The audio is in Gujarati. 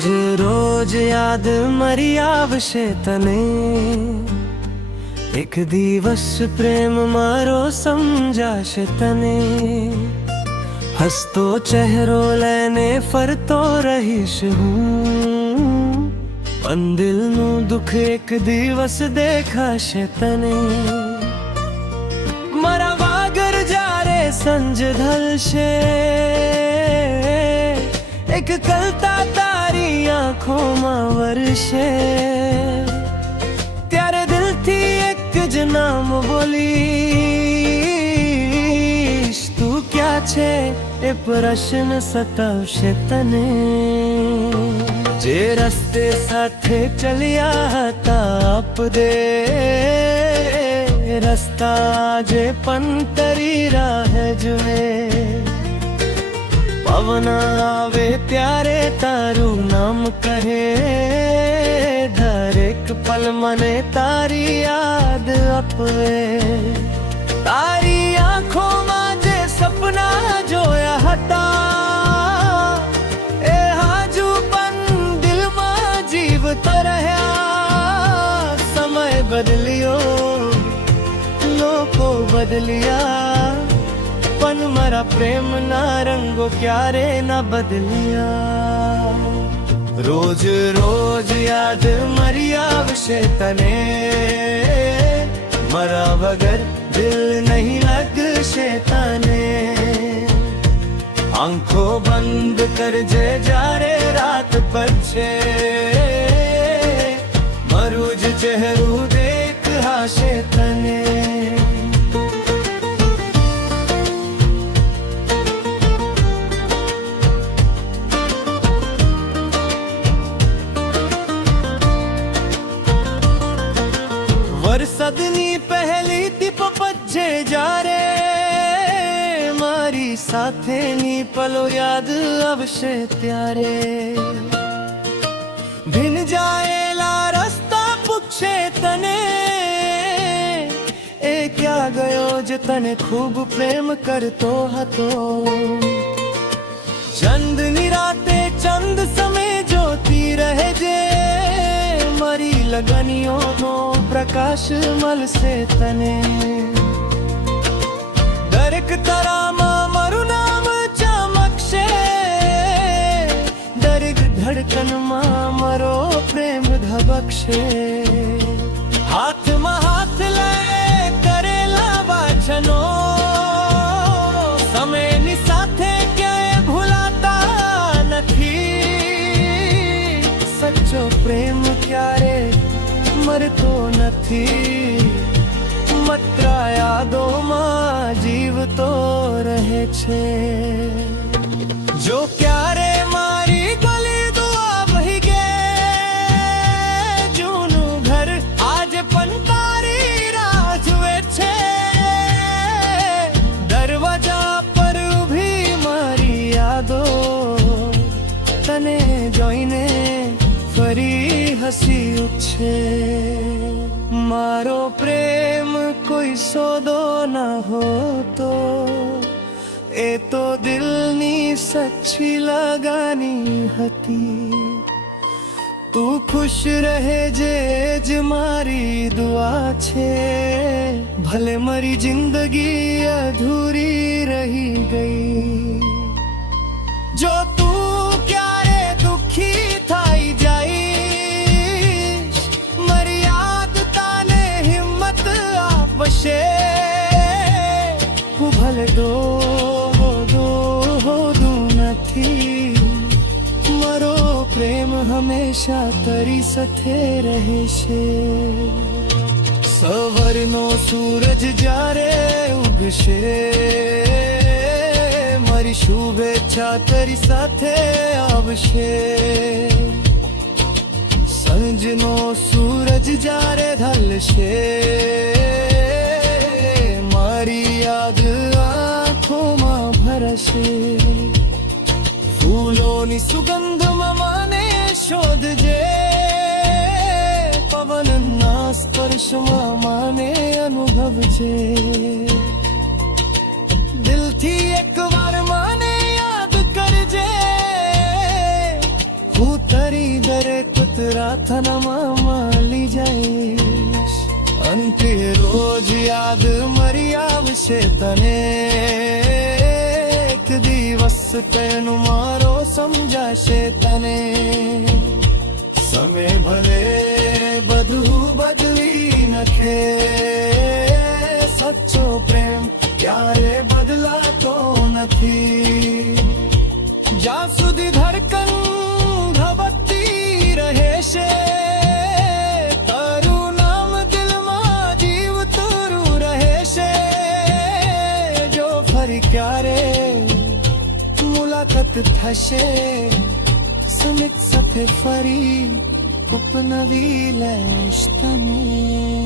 રોજ રોજ યાદ મરી આવશે તને, એક દિવસ પ્રેમ મારો સમજાશે તને. હસતો ચહેરો લઈને ફરતો રહીશ હું, પણ દિલનું દુઃખ એક દિવસ દેખાશે તને. મારા વાગર જ્યારે સંજ ઢલશે, એક કલતા તારી આંખોમાં વરસે, ત્યારે દિલથી એક જ નામ બોલીશ. તું ક્યાં છે એ પ્રશ્ન સતાવશે તને. જે રસ્તે સાથે ચલ્યા હતા આપદે, રસ્તા જે પંતરી રાહ જુએ. પવન આવે ત્યારે તારું નામ કહે, દરેક પલ મને તારી યાદ આપવે. તારી આંખોમાં જે સપના જોયા હતા, એ હાજુ પણ દિલમાં જીવતા રહ્યા. સમય બદલ્યો, લોકો બદલ્યા, પણ મારા પ્રેમના રંગો ક્યારે ના બદલ્યા. રોજ રોજ યાદ મરી આવશે તને, મારા વગર દિલ નહીં લાગશે તને. આંખો બંધ કરજે જ્યારે રાત પડશે, મારું જ ચહેરું દેખાશે તને. વરસાદની પહેલી ટીપ પજે જ્યારે, મારી સાથેની પલો યાદ આવશે ત્યારે. ભીંજાયેલા રસ્તા પૂછે તને, એ ક્યાં ગયો જે તને ખૂબ પ્રેમ કરતો હતો. ચંદની રાતે ચંદ સમે જોતી રહેજે, મારી લગનીઓનો પ્રકાશ મળશે તને. દરેક તારામાં મારું નામ ચમકશે, દરેક ધડકનમાં મારો પ્રેમ ધબકશે. હાથમાં હાથ લે કરેલા વાચનો, સમયની સાથે ક્યાંય ભૂલાતા નથી. સચ્ચો પ્રેમ ક્યારે મરતો નથી, માત્ર યાદોમાં જીવતો રહે છે. જો ક્યારે મારી ગલી દુઆ વહી ગે, જૂનું ઘર આજે પણ તારી રાહ જુએ છે. દરવાજા પર ઊભી મારી યાદો, તને જોઈને ફરી હસી ઉઠશે. મારો પ્રેમ કોઈ સોદો ના હોતો, એ તો દિલની સચ્ચી લગાની હતી. તું ખુશ રહે જે જ મારી દુઆ છે, ભલે મારી જિંદગી અધૂરી રહી ગઈ. જો તું ક્યારે દુખી થઈ જાય, મારી યાદ તને હિંમત આપશે. હું ભલે દૂર નથી, મારો પ્રેમ હંમેશા તારી સાથે રહેશે. સવારનો સૂરજ જ્યારે ઉગશે, મારી શુભેચ્છા તારી સાથે આવશે. સંજનો સૂરજ જ્યારે ઢલશે, મારી યાદ આંખોમાં ભરશે. ફૂલોની સુગંધમાં મને શોધજે, પવનના સ્પર્શમાં મને અનુભવજે. દિલથી એકવાર મને યાદ કરજે, હું તારી પ્રાર્થનામાં મળી જઈશ અંતે રોજ યાદ મરી આવશે તને એક દિવસ તેનું મારો સમજાશે તને સમય ભલે બધું બદલી નખે સચ્ચો પ્રેમ ક્યારે બદલાતો નથી જ્યાં સુધી ધડકન ધબકતી રહેશે તારું નામ દિલમાં જીવતું રહેશે જો ફરી ક્યારે મુલાકાત થશે સુમિત સાથે ફરી ઉપનવી લઈશ તને